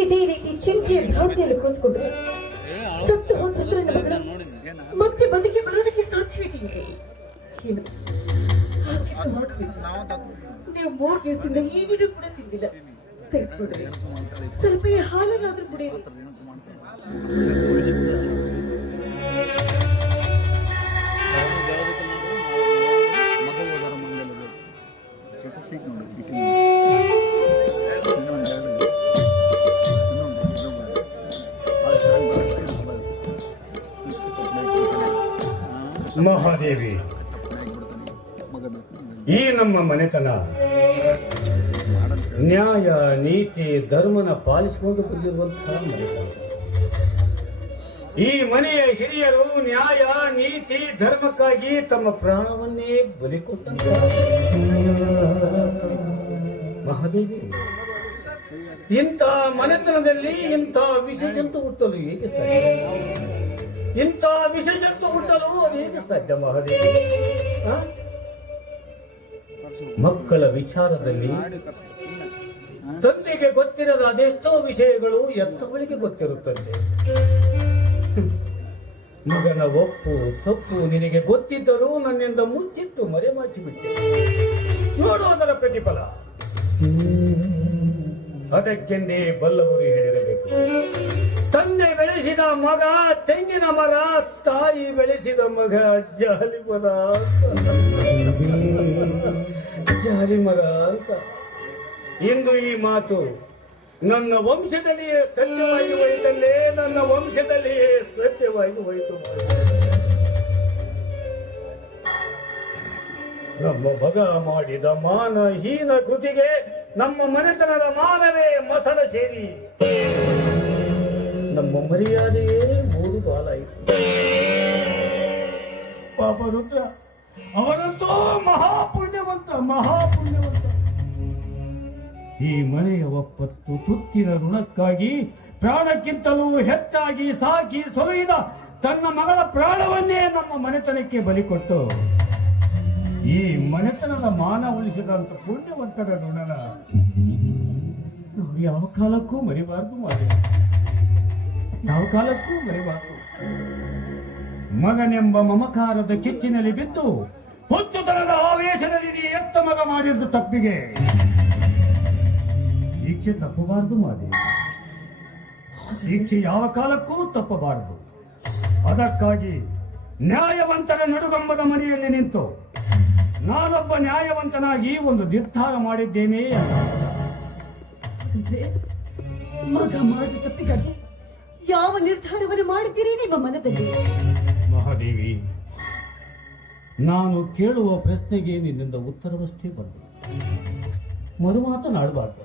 ಇದೇ ರೀತಿ ಚಿಂತೆಯ ಭ್ರಾಂತಿಯಲ್ಲಿ ಕೂತ್ಕೊಂಡ್ರೆ ಸತ್ತು ಹೋದ ನನ್ನ ಮಗಳು ಮತ್ತೆ ಬದುಕಿ ಬರೋದಕ್ಕೆ ಸಾಧ್ಯವಿದೆಯೇ? ಏನು ಹಾಗಿತ್ತು ಮಾಡ್ಬೇಕು. ನೀವು 3 ದಿವಸದಿಂದ ಏನೇನು ಕೂಡ ತಿಂದಿಲ್ಲ. ತೆಗೆದುಕೊಡ್ರಿ, ಸ್ವಲ್ಪ ಈ ಹಾಲನ್ನಾದ್ರೂ ಕುಡಿಯಿರಿ. ಮಹಾದೇವಿ, ಈ ನಮ್ಮ ಮನೆತನ ನ್ಯಾಯ ನೀತಿ ಧರ್ಮನ ಪಾಲಿಸಿಕೊಂಡು ಬಂದಿರುವಂತಹ ಮನೆತನ. ಈ ಮನೆಯ ಹಿರಿಯರು ನ್ಯಾಯ ನೀತಿ ಧರ್ಮಕ್ಕಾಗಿ ತಮ್ಮ ಪ್ರಾಣವನ್ನೇ ಬಲಿ ಕೊಟ್ಟಂತ ಮಹಾದೇವಿ, ಇಂಥ ಮನೆತನದಲ್ಲಿ ಇಂಥ ವಿಷ ಜಂತು ಹುಟ್ಟಲು ಹೇಗೆ ಸಾಧ್ಯ? ಇಂಥ ವಿಷ ಜಂತು ಹುಟ್ಟಲು ಹೇಗೆ ಸಾಧ್ಯ ಮಹಾದೇವಿ? ಮಕ್ಕಳ ವಿಚಾರದಲ್ಲಿ ತಂದೆಗೆ ಗೊತ್ತಿರದ ಅದೆಷ್ಟೋ ವಿಷಯಗಳು ಎತ್ತವಳಿಗೆ ಗೊತ್ತಿರುತ್ತದೆ. ಮಗನ ಒಪ್ಪು ತಪ್ಪು ನಿನಗೆ ಗೊತ್ತಿದ್ದರೂ ನನ್ನಿಂದ ಮುಚ್ಚಿಟ್ಟು ಮರೆಮಾಚಿಬಿಟ್ಟೆ. ನೋಡುವುದರ ಪ್ರತಿಫಲ ಅದಕ್ಕೆಂದೇ ಬಲ್ಲವರು ಹೇಳಿರಬೇಕು. ತಂದೆ ಬೆಳೆಸಿದ ಮಗ ತೆಂಗಿನ ಮರ, ತಾಯಿ ಬೆಳೆಸಿದ ಮಗ ಜಾಲಿ ಮರ ಅಂತ. ಇಂದು ಈ ಮಾತು ನನ್ನ ವಂಶದಲ್ಲಿಯೇ ಸತ್ಯವಾಗಿ ಹೋಯಿತಲ್ಲೇ, ನನ್ನ ವಂಶದಲ್ಲಿಯೇ ಸತ್ಯವಾಗಿ ಹೋಯಿತು. ನಮ್ಮ ಮಗ ಮಾಡಿದ ಮಾನಹೀನ ಕೃತಿಗೆ ನಮ್ಮ ಮನೆತನದ ಮಾನವೇ ಮಸಣ ಸೇರಿ ನಮ್ಮ ಮರ್ಯಾದೆಯೇ 3 ಬಾಲಾಯಿತು. ಪಾಪ ರುದ್ರ ಅವನಂತೂ ಮಹಾಪುಣ್ಯವಂತ. ಈ ಮನೆಯ ಒಪ್ಪತ್ತು ತುತ್ತಿನ ಋಣಕ್ಕಾಗಿ ಪ್ರಾಣಕ್ಕಿಂತಲೂ ಹೆಚ್ಚಾಗಿ ಸಾಕಿ ಸೊಲುಹಿದ ತನ್ನ ಮಗಳ ಪ್ರಾಣವನ್ನೇ ನಮ್ಮ ಮನೆತನಕ್ಕೆ ಬಲಿಕೊಟ್ಟು ಈ ಮನೆತನದ ಮಾನ ಉಳಿಸಿದಂತ ಪುಣ್ಯವಂತರ ಋಣನ ನಾವು ಯಾವ ಕಾಲಕ್ಕೂ ಮರಿಬಾರ್ದು ಮಾಡಿ, ಯಾವ ಕಾಲಕ್ಕೂ ಮರಿಬಾರ್ದು. ಮಗನೆಂಬ ಮಮಕಾರದ ಕಿಚ್ಚಿನಲ್ಲಿ ಬಿದ್ದು ಹುಚ್ಚುತನದ ಆವೇಶದಲ್ಲಿ ಎತ್ತ ಮಗ ಮಾಡಿದ ತಪ್ಪಿಗೆ ಶಿಕ್ಷೆ ತಪ್ಪಬಾರದು ಮಾದೆ. ಶಿಕ್ಷೆ ಯಾವ ಕಾಲಕ್ಕೂ ತಪ್ಪಬಾರದು. ಅದಕ್ಕಾಗಿ ನ್ಯಾಯವಂತರ ನಡುಗಂಬದ ಮನೆಯಲ್ಲಿ ನಿಂತು ನಾನೊಬ್ಬ ನ್ಯಾಯವಂತನಾಗಿ ಒಂದು ನಿರ್ಧಾರ ಮಾಡಿದ್ದೇನೆ. ಮಗ ಮಾಡಿದ ತಪ್ಪಿಗಾಗಿ ಯಾವ ನಿರ್ಧಾರವನ್ನು ಮಾಡಿದ್ದೀರಿ ನಿಮ್ಮ ಮನದಲ್ಲಿ? ಮಹಾದೇವಿ, ನಾನು ಕೇಳುವ ಪ್ರಶ್ನೆಗೆ ನಿನ್ನಿಂದ ಉತ್ತರವಷ್ಟೇ ಬಂದು ಮರುಮಾತನಾಡಬಾರ್ದು.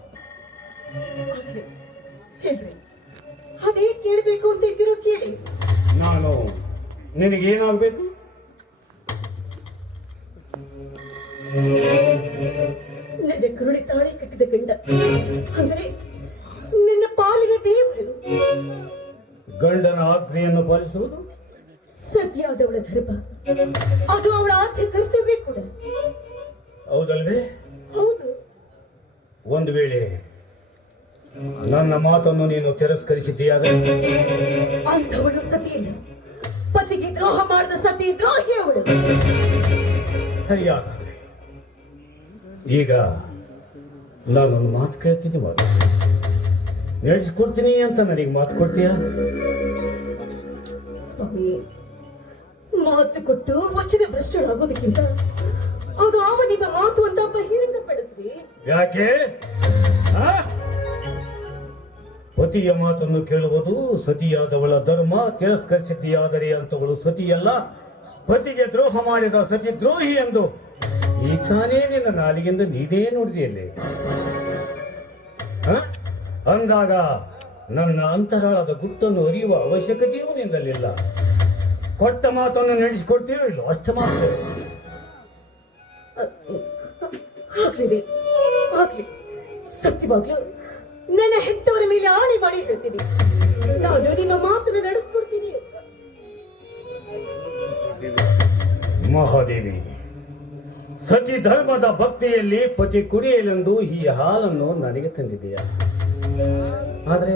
ಅದೇ ಕೇಳಬೇಕು ಅಂತ ಇದ್ದಿರೋ ಕೇಳಿ. ನಾನು ನಿನಗೇನಾಗಬೇಕು? ನನ್ನ ಕರುಳಿ ತಾಳಿ ಕಟ್ಟಿದ ಗಂಡ ಅಂದರೆ ನನ್ನ ಪಾಲಿನ ದೇವರು. ಗಂಡನ ಆಜ್ಞೆಯನ್ನು ಪಾಲಿಸುವುದು ಸತಿಯಾದವಳ ಧರ್ಮ, ಅದು ಅವಳ ಆದ್ಯ ಕರ್ತವ್ಯ ಕೂಡ. ಹೌದಲ್ವೇ? ಹೌದು. ಒಂದು ವೇಳೆ ನನ್ನ ಮಾತನ್ನು ನೀನು ತಿರಸ್ಕರಿಸಿದೆಯಾದರೆ ಅಂಥವಳು ಸತಿ ಇಲ್ಲ. ಪತಿಗೆ ದ್ರೋಹ ಮಾಡಿದ ಸತಿ ದ್ರೋಹಿ ಅವಳು. ಸರಿಯಾದ ಈಗ ನಾನೊಂದು ಮಾತು ಕೇಳ್ತೀನಿ, ಮಾತು ನಡೆಸಿಕೊಡ್ತೀನಿ ಅಂತ ನನಗೆ ಮಾತು ಕೊಡ್ತೀಯಾ? ಸ್ವಾಮಿ, ಮಾತು ಕೊಟ್ಟು ವಚನ ಭ್ರಷ್ಟಳಾಗೋದಕ್ಕಿಂತ ಅದು ಅವ ನಿಮ್ಮ ಮಾತು ಅಂತ ಬಹಿರಂಗ ಪಡಿಸ್ರಿ. ಯಾಕೆ? ಪತಿಯ ಮಾತನ್ನು ಕೇಳುವುದು ಸತಿಯಾದವಳ ಧರ್ಮ. ತಿರಸ್ಕರಿಸಿದೆಯಾದರೆ ಅಂತವಳು ಸತಿಯಲ್ಲ, ಪತಿಗೆ ದ್ರೋಹ ಮಾಡಿದ ಸತಿ ದ್ರೋಹಿ ಎಂದು ಈ ತಾನೇ ನಿನ್ನ ನಾಲಿಗೆಂದು ನೀನೇ ನೋಡಿದೆಯಲ್ಲೇ. ಅಂದಾಗ ನನ್ನ ಅಂತರಾಳದ ಗುಟ್ಟನ್ನು ಅರಿಯುವ ಅವಶ್ಯಕತೆಯೂ ನಿಂದಲಿಲ್ಲ. ಕೊಟ್ಟ ಮಾತನ್ನು ನಡೆಸಿಕೊಡ್ತೀವೋ ಇಲ್ಲ ಅಷ್ಟು ಮಾತ್ರ. ಆಗ್ಲಿ, ಸತ್ಯವಾಗ್ಲೂ ನನ್ನ ಹೆತ್ತವರ ಮೇಲೆ ಆಣೆ ಮಾಡಿ ಹೇಳ್ತೀನಿ, ನಾನು ನಿಮ್ಮ ಮಾತನ್ನು ನಡೆಸ್ಕೊಡ್ತೀನಿ ಅಂತ. ಮಹಾದೇವಿ, ಸತಿ ಧರ್ಮದ ಭಕ್ತಿಯಲ್ಲಿ ಪತಿ ಕುಡಿಯಲೆಂದು ಈ ಹಾಲನ್ನು ನನಗೆ ತಂದಿದೆಯಾ? ಆದರೆ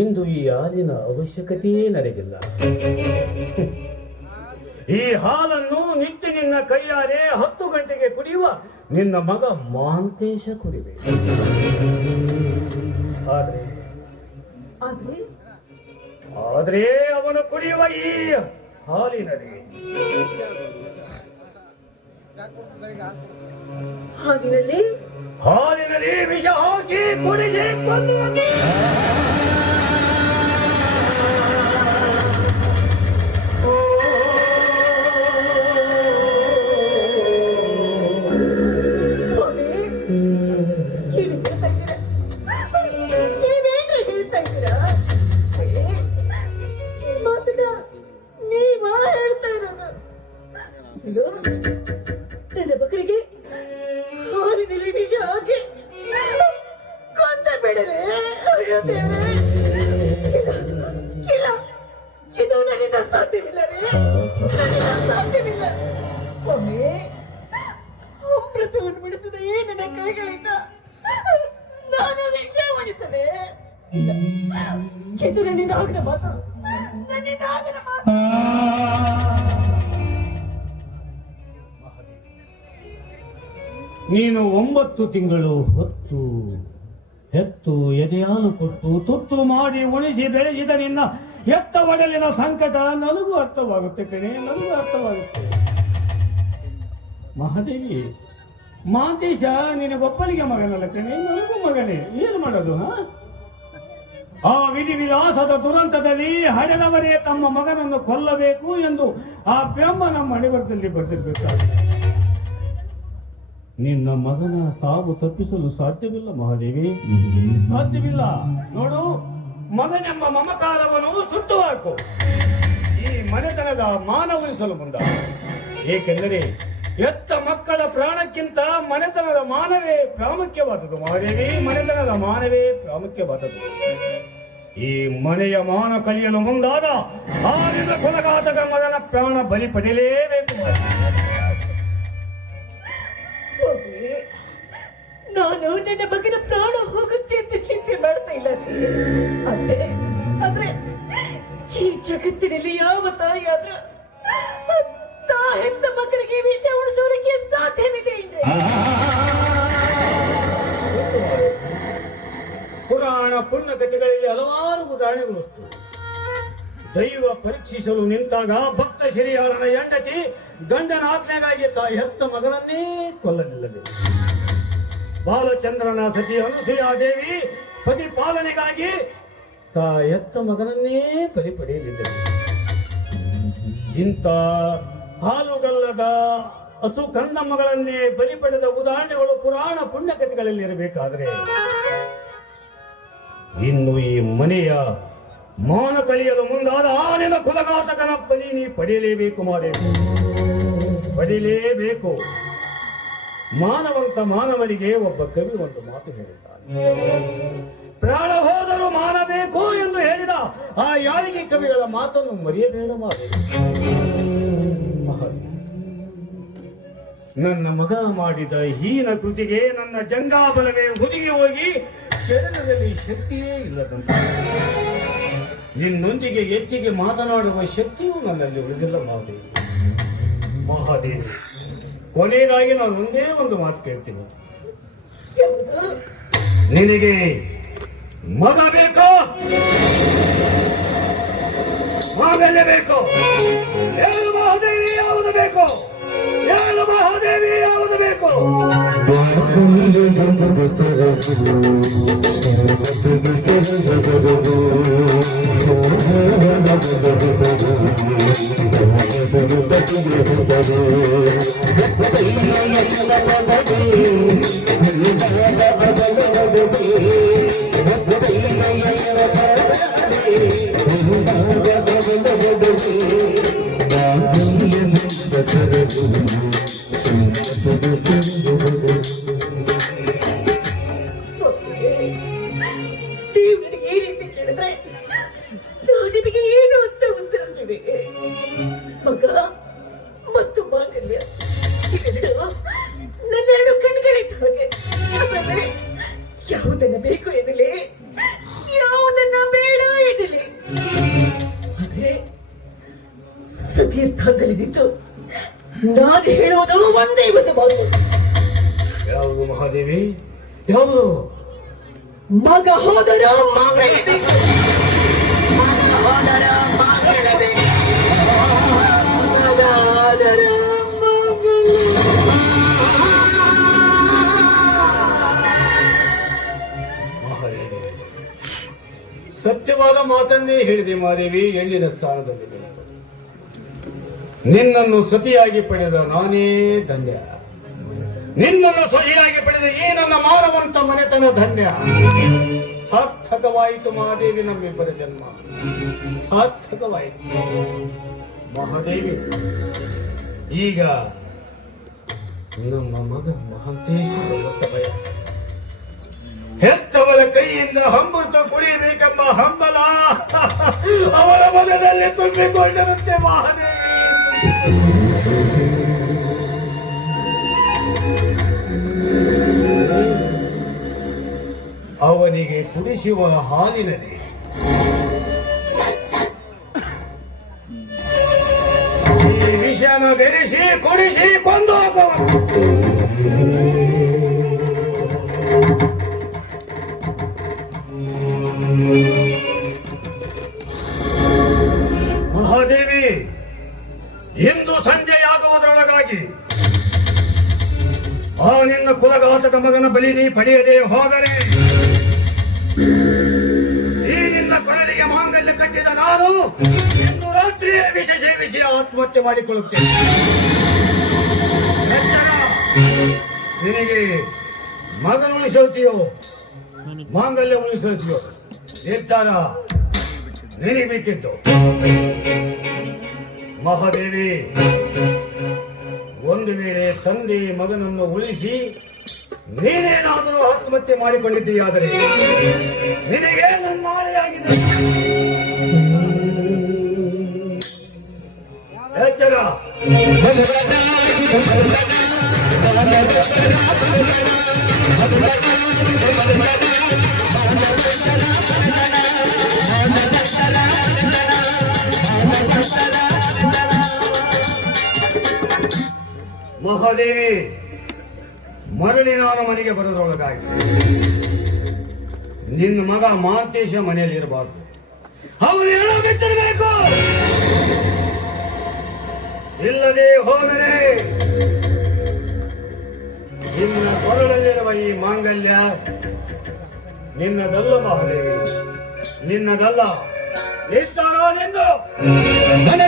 ಇಂದು ಈ ಹಾಲಿನ ಅವಶ್ಯಕತೆಯೇ ನನಗಿಲ್ಲ. ಈ ಹಾಲನ್ನು ನಿತ್ಯ ನಿನ್ನ ಕೈಯಾರೆ 10 ಗಂಟೆಗೆ ಕುಡಿಯುವ ನಿನ್ನ ಮಗ ಮಹಾಂತೇಶ ಕುಡಿಬೇಕು. ಆದ್ರೆ ಅವನು ಕುಡಿಯುವ ಈ ಹಾಲಿನಲ್ಲಿ ವಿಷ ಹಾಕಿ ಕುಡಿಗೆ ನನ್ನ ಬಕರಿಗೆ ಹಾಲಿನಲ್ಲಿ ವಿಷ ಹಾಕಿ ಕೊಂದ ಬಿಡಲೇ. ಅಯ್ಯೋ ದೇವರೇ, ಇಲ್ಲ, ಇದು ನನ್ನಿಂದ ಸಾಧ್ಯವಿಲ್ಲವೇ, ನನ್ನಿಂದ ಸಾಧ್ಯವಿಲ್ಲ. ಸ್ವಾಮಿ, ಅಮೃತವನ್ನು ಬಿಡಿಸಿದ ನನ್ನ ಕೈಗಳಿಂದ ನಾನು ವಿಷ ಉಣಿಸಲೇ? ಇದು ನನ್ನಿಂದ ಆಗದ ಮಾತು, ನನ್ನಿಂದ ಆಗದ ಮಾತು. ನೀನು 9 ತಿಂಗಳು ಹೆತ್ತು ಎದೆಯಾಲು ಕೊಟ್ಟು ತುತ್ತು ಮಾಡಿ ಉಣಿಸಿ ಬೆಳೆಸಿದ ನಿನ್ನ ಎತ್ತ ಒಡಲಿನ ಸಂಕಟ ನನಗೂ ಅರ್ಥವಾಗುತ್ತೆ ಕಣೆ, ನನಗೂ ಅರ್ಥವಾಗುತ್ತೆ. ಮಹಾದೇವಿ, ಮಾಂತೇಶ ನಿನಗೊಬ್ಬನಿಗೆ ಮಗನಲ್ಲ ಕಣೆ, ನನಗೂ ಮಗನೇ. ಏನು ಮಾಡೋದು? ಆ ವಿಧಿವಿಲಾಸದ ದುರಂತದಲ್ಲಿ ಹಡೆದವರೇ ತಮ್ಮ ಮಗನನ್ನು ಕೊಲ್ಲಬೇಕು ಎಂದು ಆ ಬ್ರಹ್ಮ ನಮ್ಮ ಹಣೆಬರಹದಲ್ಲಿ ಬರೆದಿರಬೇಕಾಗಿದೆ. ನಿನ್ನ ಮಗನ ಸಾವು ತಪ್ಪಿಸಲು ಸಾಧ್ಯವಿಲ್ಲ ಮಹಾದೇವಿ, ಸಾಧ್ಯವಿಲ್ಲ. ನೋಡು, ಮಗನೆಂಬ ಮಮಕಾರವನ್ನು ಸುಟ್ಟು ಹಾಕು. ಈ ಮನೆತನದ ಮಾನ ಉಳಿಸಲು ಮುಂದ. ಏಕೆಂದರೆ ಎತ್ತ ಮಕ್ಕಳ ಪ್ರಾಣಕ್ಕಿಂತ ಮನೆತನದ ಮಾನವೇ ಪ್ರಾಮುಖ್ಯವಾದದ್ದು ಮಹಾದೇವಿ, ಮನೆತನದ ಮಾನವೇ ಪ್ರಾಮುಖ್ಯವಾದದ್ದು. ಈ ಮನೆಯ ಮಾನ ಕಲಿಯಲು ಮುಂದಾದ ಆರಿದ ಕೊಲಗಾತಕ ಮಗನ ಪ್ರಾಣ ಬಲಿ ಪಡೆಯಲೇಬೇಕು. ನಾನು ನನ್ನ ಮಗನ ಪ್ರಾಣ ಹೋಗುತ್ತೆ ಅಂತ ಚಿಂತೆ ಮಾಡ್ತಾ ಇಲ್ಲ. ಆದ್ರೆ ಈ ಜಗತ್ತಿನಲ್ಲಿ ಯಾವ ತಾಯಿಯಾದ್ರೂ ಹೆತ್ತ ಮಕ್ಕಳಿಗೆ ವಿಷ ಉಳಿಸೋದಕ್ಕೆ ಸಾಧ್ಯವಿದೆ ಇದೆ. ಪುರಾಣ ಪುಣ್ಯ ಕಥೆಗಳಲ್ಲಿ ಹಲವಾರು ಉದಾಹರಣೆಗಳು. ದೈವ ಪರೀಕ್ಷಿಸಲು ನಿಂತಾಗ ಭಕ್ತ ಶ್ರೀಹರನ ಹೆಂಡತಿ ಗಂಡನ ಆಜ್ಞೆಗಾಗಿ ಹೆತ್ತ ಮಗನನ್ನೇ ಕೊಲ್ಲಲಿಲ್ಲದೆ, ಬಾಲಚಂದ್ರನ ಸತಿ ಅನುಸೂಯಾದೇವಿ ಪತಿ ಪಾಲನೆಗಾಗಿ ಹೆತ್ತ ಮಗನನ್ನೇ ಬಲಿ ಪಡೆಯಲಿಲ್ಲ. ಇಂಥ ಹಾಲುಗಲ್ಲದ ಹಸು ಕಂದ ಮಗಳನ್ನೇ ಬಲಿ ಪಡೆದ ಉದಾಹರಣೆಗಳು ಪುರಾಣ ಪುಣ್ಯ ಕಥೆಗಳಲ್ಲಿ ಇರಬೇಕಾದ್ರೆ, ಇನ್ನು ಈ ಮನೆಯ ಮಾನ ಕಲಿಯಲು ಮುಂದಾದ ಆನಿನ ಕುಲಘಾತಕನ ಬಲಿ ನೀ ಪಡೆಯಲೇಬೇಕು ಮಾದೇವಿ, ಪಡೆಯಲೇಬೇಕು. ಮಾನವಂತ ಮಾನವರಿಗೆ ಒಬ್ಬ ಕವಿ ಒಂದು ಮಾತು ಹೇಳಿದ್ದಾನೆ, ಪ್ರಾಣ ಹೋದರೂ ಮಾನಬೇಕು ಎಂದು ಹೇಳಿದ ಆ ಯಾರಿಗೆ ಕವಿಗಳ ಮಾತನ್ನು ಮರೆಯಬೇಡ ಮಾದೇವಿ. ನನ್ನ ಮಗ ಮಾಡಿದ ಹೀನ ಕೃತಿಗೆ ನನ್ನ ಜಂಗಾಬಲವೇ ಹುದುಗಿ ಹೋಗಿ ಶರೀರದಲ್ಲಿ ಶಕ್ತಿಯೇ ಇಲ್ಲದಂತ. ನಿನ್ನೊಂದಿಗೆ ಹೆಚ್ಚಿಗೆ ಮಾತನಾಡುವ ಶಕ್ತಿಯೂ ನನ್ನಲ್ಲಿ ಉಳಿದಿಲ್ಲ ಮಹಾದೇವಿ. ಮಹಾದೇವಿ, ಕೊನೆಯದಾಗಿ ನಾನು ಒಂದೇ ಒಂದು ಮಾತು ಕೇಳ್ತೀನಿ, ನಿನಗೆ ಮಗ ಬೇಕೋ ಮಗನೇ ಬೇಕೋ? ಹೇಳು ಮಹಾದೇವಿ, ಯಾವುದು ಬೇಕು? ಹೇಳು ಮಹಾದೇವಿ, ಯಾವುದು ಬೇಕು? ದೇವರಿಗೆ ಈ ರೀತಿ ಕೇಳಿದ್ರೆ ನಾವು ನಿಮಗೆ ಏನು ಅಂತ ಉತ್ತರಿಸ್ತೀವಿ? ಮಗ ಮತ್ತು ಮಾಂಗಲ್ಯ ಇವೆರಡು ನನ್ನೆರಡು ಕಣ್ಗಳಿದ್ದ ಹಾಗೆ. ಅದರಲ್ಲಿ ಯಾವುದನ್ನ ಬೇಕು ಎನ್ನಲೇ ಸ್ಥಾನದಲ್ಲಿ ನಿಂತು ನಾನು ಹೇಳುವುದು ಒಂದೇ ಒಂದು ಮಾತು. ಯಾವುದು ಮಹಾದೇವಿ? ಯಾವುದು? ಮಗ ಹೋದರ ಮಗಳಬೇಕು, ಮಗ ಹೋದರ ಮಗಳಬೇಕು, ಮಗ ಹೋದರ ಮಹಾದೇವಿ, ಸತ್ಯವಾದ ಮಾತನ್ನೇ ಹೇಳಿದೆ ಮಹಾದೇವಿ. ಎಳ್ಳಿನ ಸ್ಥಾನದಲ್ಲಿ ನಿಂತು ನಿನ್ನನ್ನು ಸತಿಯಾಗಿ ಪಡೆದ ನಾನೇ ಧನ್ಯ. ನಿನ್ನನ್ನು ಸಹಿಯಾಗಿ ಪಡೆದ ಈ ನನ್ನ ಮಾನವಂತ ಮನೆತನ ಧನ್ಯ. ಸಾರ್ಥಕವಾಯಿತು ಮಹಾದೇವಿ, ನಮ್ಮಿಬ್ಬರ ಜನ್ಮ ಸಾರ್ಥಕವಾಯಿತು ಮಹಾದೇವಿ. ಈಗ ನಮ್ಮ ಮಗ ಮಹಾಂತೇಶ್ವರ ಸಮಯ. ಹೆತ್ತವಳ ಕೈಯಿಂದ ಅಮೃತ ಕುಡಿಯಬೇಕೆಂಬ ಹಂಬಲ ಅವರ ಮನದಲ್ಲಿ ತುಂಬಿಕೊಂಡಿರುತ್ತೆ ಮಹಾದೇವಿ. ಅವನಿಗೆ ಕುಡಿಸುವ ಹಾಲಿನಲ್ಲಿ ಈ ವಿಷನ ಬೆರೆಸಿ ಕುಡಿಸಿ ಕೊಂದು ಹೋಗುವನು. ಮಹಾದೇವಿ, ಇಂದು ಸಂಜೆಯಾಗುವುದರೊಳಗಾಗಿ ಆ ನಿನ್ನ ಕುಲಘಾತಕ ಮಗನ ಬಲಿ ನೀ ಪಡೆಯದೆ ಹೋದರೆ ಈ ನಿನ್ನ ಕೊರಳಿಗೆ ಮಾಂಗಲ್ಯ ಕಟ್ಟಿದ ನಾನು ಇಂದು ರಾತ್ರಿಯೇ ವಿಷ ಸೇವಿಸಿ ಆತ್ಮಹತ್ಯೆ ಮಾಡಿಕೊಳ್ಳುತ್ತೇನೆ. ಎಚ್ಚರ, ನಿನಗೆ ಮಗನ ಉಳಿಸುತ್ತೀಯೋ ಮಾಂಗಲ್ಯ ಉಳಿಸುತ್ತೀಯೋ? ನಿರ್ಧಾರ ನಿನಗೆ ಬೇಕಿತ್ತು ಮಹಾದೇವಿ. ಒಂದು ವೇಳೆ ತಂದೆ ಮಗನನ್ನು ಉಳಿಸಿ ನೀನೇನಾದರೂ ಆತ್ಮಹತ್ಯೆ ಮಾಡಿಕೊಂಡಿದ್ದೀಯಾದರೆ ನಿನಗೆ ನನ್ನ ನಾಳೆಯಾಗಿದೆ. ಎಚ್ಚರ, ಮಹಾದೇವಿ, ಮರಳಿ ನಾನು ಮನೆಗೆ ಬರೋದ್ರೊಳಗಾಗಿ ನಿನ್ನ ಮಗ ಮಾಂತೇಶ ಮನೆಯಲ್ಲಿ ಇರಬಾರ್ದು. ಅವನು ಎಲ್ಲ ಬಿಟ್ಟಿರಬೇಕು. ಇಲ್ಲದೆ ಹೋದರೆ ನಿನ್ನ ಕೊರಳಲ್ಲಿರುವ ಈ ಮಾಂಗಲ್ಯ ನಿನ್ನದಲ್ಲ ಮಹಾದೇವಿ, ನಿನ್ನದಲ್ಲ. ನಿಂತಾರೋ ನಿಂದು ಮಗ